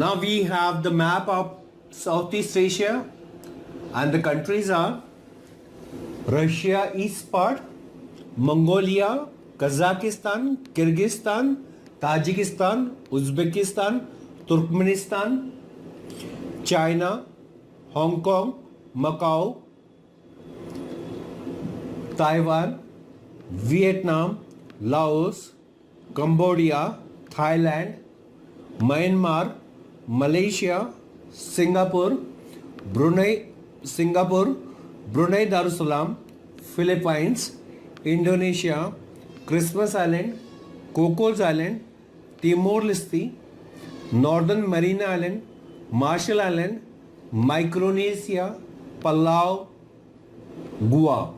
Now we have the map of Southeast Asia, and the countries are Russia east part, Mongolia, Kazakhstan, Kyrgyzstan, Tajikistan, Uzbekistan, Turkmenistan, China, Hong Kong, Macau, Taiwan, Vietnam, Laos, Cambodia, Thailand, Myanmar, Malaysia, Singapore, Brunei Darussalam, Philippines, Indonesia, Christmas Island, Cocos Island, Timor-Leste, Northern Marina Island, Marshall Island, Micronesia, Palau, Goa.